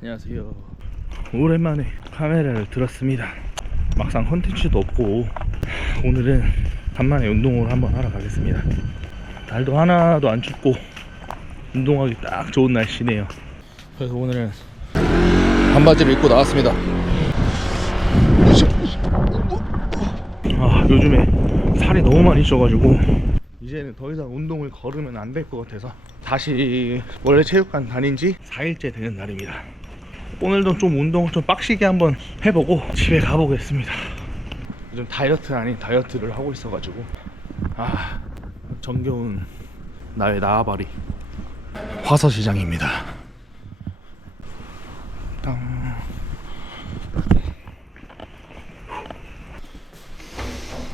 안녕하세요. 오랜만에 카메라를 들었습니다. 막상 컨텐츠도 없고 오늘은 간만에 운동을 한번 하러 가겠습니다. 날도 하나도 안 춥고 운동하기 딱 좋은 날씨네요. 그래서 오늘은 반바지를 입고 나왔습니다. 아 요즘에 살이 너무 많이 쪄가지고 이제는 더 이상 운동을 걸으면 안 될 것 같아서 다시 원래 체육관 다닌 지 4일째 되는 날입니다. 오늘도 좀 운동 좀 빡시게 한번 해보고 집에 가보겠습니다. 요즘 다이어트 아닌 다이어트를 하고 있어가지고 아 정겨운 나의 나아바리 화서시장입니다. 땅.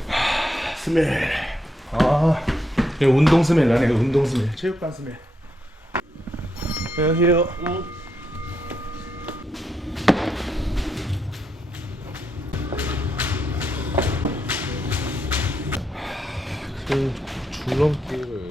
하, 스멜. 아, 운동 스멜 나네. 운동 스멜. 체육관 스멜. 안녕하세요. 그 줄넘기를.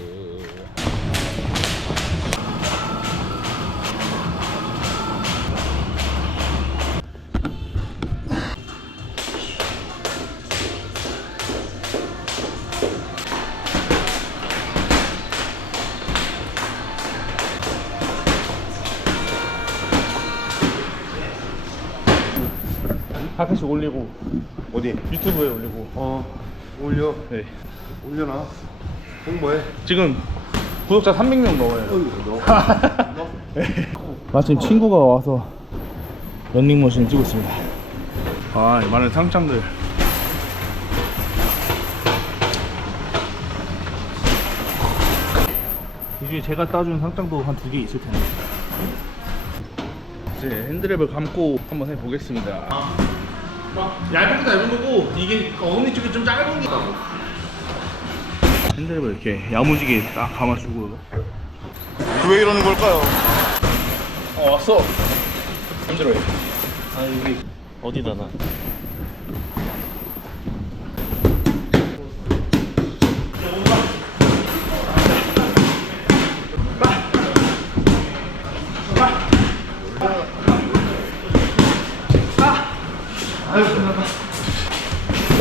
한 편씩 올리고 어디? 유튜브에 올리고. 어 올려 네. 올려놔 홍보해 지금 구독자 300명 넘어요. 어이구 너 마침 친구가 와서 런닝머신을 찍고 있습니다. 아, 이 많은 상장들. 이 중에 제가 따준 상장도 한 두 개 있을 텐데. 이제 핸드랩을 감고 한번 해보겠습니다. 얇은 거 얇은 거고 이게 어금니 쪽이 좀 짧은 게 핸드랩을 이렇게 야무지게 딱 감아주고. 왜 이러는 걸까요? 어 왔어. 힘들어요. 아 여기 어디다 나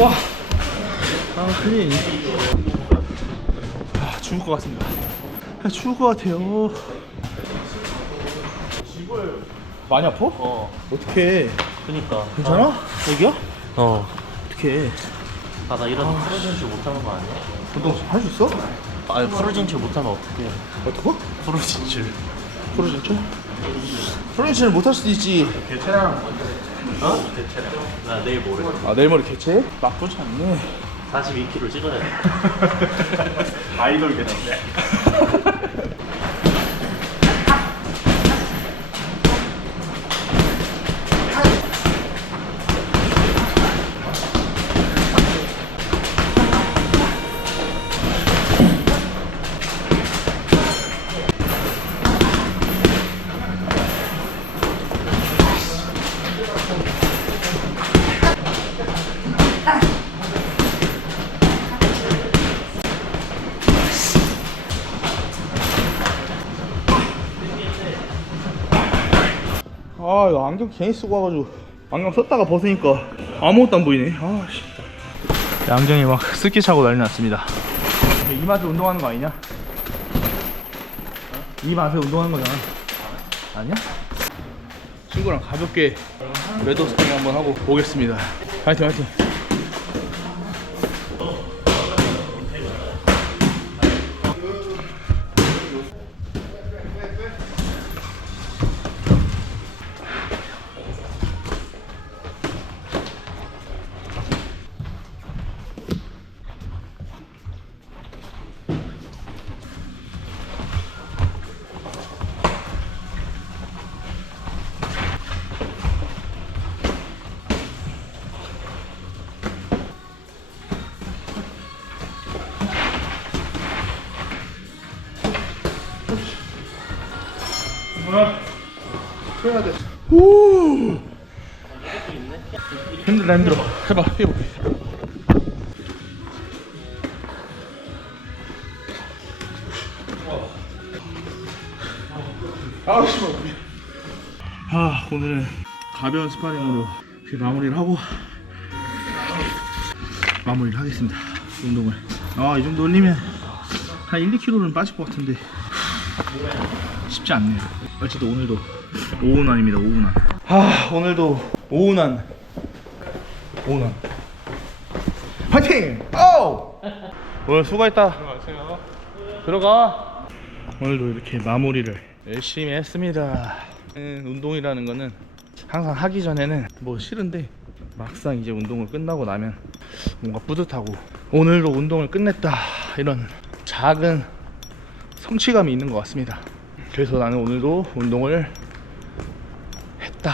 와, 아 큰일. 아 죽을 것 같습니다. 아, 죽을 것 같아요. 많이 아파? 어 어떻게? 그니까 괜찮아? 여기야? 어. 어떻게? 아나 이러다 프로 진출 못하는 거 아니야? 운동 할수 있어? 아니 프로 진출 못하면 어떡해 어떻게? 프로 진출 프로젝트? 프로젝트를 못할 수도 있지. 어? 대체량 나 내일 모레 아 내일 모레 개최? 나쁘지 않네. 42kg 찍어야 돼 아이돌 개최. 아 이거 안경 괜히 쓰고 와가지고 안경 썼다가 벗으니까 아무것도 안 보이네 아 씨. 안경이 막 습기 차고 난리 났습니다 이 맛에 운동하는 거 아니냐? 이 맛에 운동하는 거잖아 아니야? 친구랑 가볍게 레더스팅 한번 하고 오겠습니다 화이팅 화이팅 해야 돼. 오. 힘들다 힘들어. 해봐 뭐. 아 오늘은 가벼운 스파링으로 마무리를 하고 마무리를 하겠습니다 운동을 아이 정도 올리면 한 1, 2kg는 빠질 것 같은데 쉽지 않네요 어쨌든 오늘도 오운환입니다 오운환. 아 오늘도 오운환. 오운환. 화이팅! 오! 오늘 수고했다. 들어가. 오늘도 이렇게 마무리를 열심히 했습니다. 음, 운동이라는 거는 항상 하기 전에는 뭐 싫은데 막상 이제 운동을 끝나고 나면 뭔가 뿌듯하고 오늘도 운동을 끝냈다. 이런 작은 성취감이 있는 것 같습니다 그래서 나는 오늘도 운동을 했다